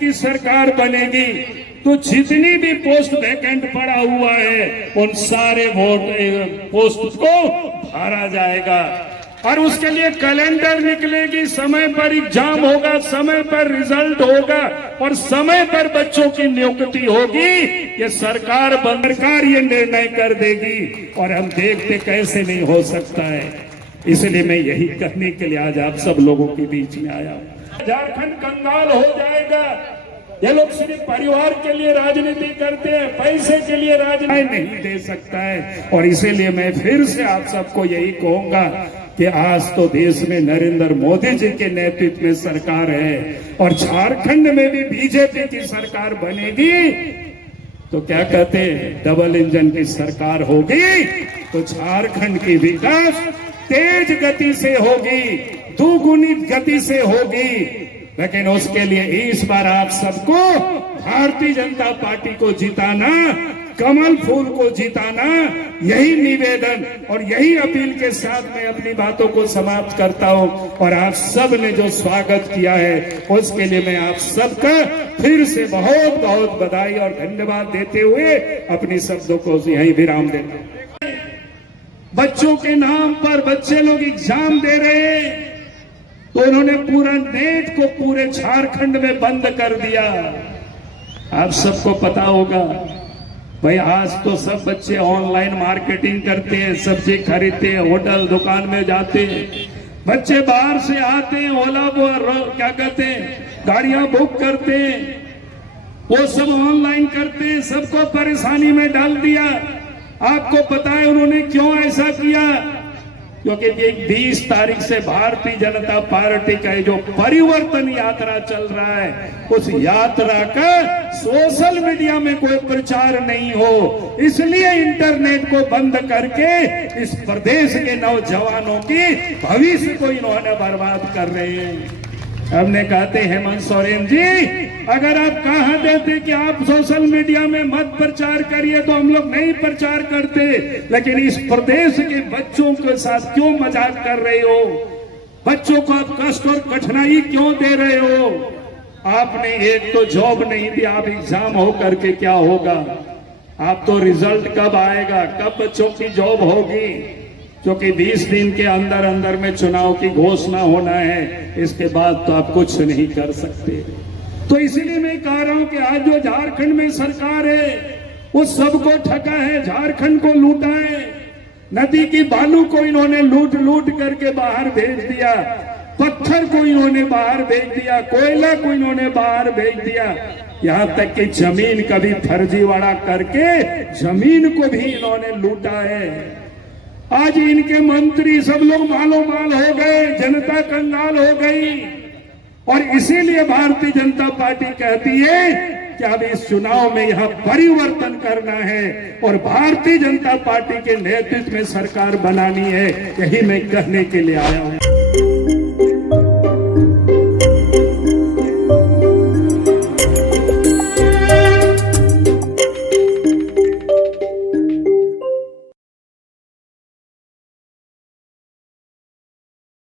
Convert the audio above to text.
की सरकार बनेगी तो जितनी भी पोस्ट वैकेंट पड़ा हुआ है उन सारे पोस्ट को भरा जाएगा और उसके लिए कैलेंडर निकलेगी, समय पर एग्जाम होगा, समय पर रिजल्ट होगा और समय पर बच्चों की नियुक्ति होगी। ये सरकार ये निर्णय कर देगी और हम देखते कैसे नहीं हो सकता है। इसलिए मैं यही कहने के लिए आज आप सब लोगों के बीच में आया हूं। झारखंड कंगाल हो जाएगा। ये लोग सिर्फ परिवार के लिए राजनीति करते हैं, पैसे के लिए राजनीति नहीं दे सकता है। और इसीलिए मैं फिर से आप सबको यही कहूंगा कि आज तो देश में नरेंद्र मोदी जी के नेतृत्व में सरकार है और झारखंड में भी बीजेपी की सरकार बनेगी तो क्या कहते हैं, डबल इंजन की सरकार होगी तो झारखंड की विकास तेज गति से होगी, दुगुनी गति से होगी। लेकिन उसके लिए इस बार आप सबको भारतीय जनता पार्टी को जिताना, कमल फूल को जिताना, यही निवेदन और यही अपील के साथ मैं अपनी बातों को समाप्त करता हूं। और आप सब ने जो स्वागत किया है उसके लिए मैं आप सबका फिर से बहुत बहुत बधाई और धन्यवाद देते हुए अपनी शब्दों को यहीं विराम देता हूं। बच्चों के नाम पर बच्चे लोग एग्जाम दे रहे हैं तो उन्होंने पूरा नेट को पूरे झारखंड में बंद कर दिया। आप सबको पता होगा भाई, आज तो सब बच्चे ऑनलाइन मार्केटिंग करते हैं, सब्जी खरीदते हैं, होटल दुकान में जाते हैं, बच्चे बाहर से आते हैं, ओला क्या कहते हैं गाड़ियां बुक करते हैं, वो सब ऑनलाइन करते हैं, सबको परेशानी में डाल दिया। आपको पता है उन्होंने क्यों ऐसा किया? क्योंकि 20 तारीख से भारतीय जनता पार्टी का जो परिवर्तन यात्रा चल रहा है उस यात्रा का सोशल मीडिया में कोई प्रचार नहीं हो, इसलिए इंटरनेट को बंद करके इस प्रदेश के नौजवानों की भविष्य को इन्होंने बर्बाद कर रहे हैं। हमने कहते हेमंत सोरेन जी, अगर आप कहा देते कि आप सोशल मीडिया में मत प्रचार करिए तो हम लोग नहीं प्रचार करते, लेकिन इस प्रदेश के बच्चों के साथ क्यों मजाक कर रहे हो? बच्चों को आप कष्ट और कठिनाई क्यों दे रहे हो? आपने एक तो जॉब नहीं दी, आप एग्जाम हो करके क्या होगा? आप तो रिजल्ट कब आएगा, कब बच्चों की जॉब होगी? क्योंकि 20 दिन के अंदर अंदर में चुनाव की घोषणा होना है, इसके बाद तो आप कुछ नहीं कर सकते। तो इसीलिए मैं कह रहा हूं कि आज जो झारखंड में सरकार है वो सबको ठगा है, झारखंड को लूटा है। नदी की बालू को इन्होंने लूट लूट करके बाहर भेज दिया, पत्थर को इन्होंने बाहर भेज दिया, कोयला को इन्होंने बाहर भेज दिया, यहाँ तक कि जमीन का भी फर्जीवाड़ा करके जमीन को भी इन्होंने लूटा है। आज इनके मंत्री सब लोग मालो माल हो गए, जनता कंगाल हो गई और इसीलिए भारतीय जनता पार्टी कहती है कि अब इस चुनाव में यह परिवर्तन करना है और भारतीय जनता पार्टी के नेतृत्व में सरकार बनानी है। यही मैं कहने के लिए आया हूं।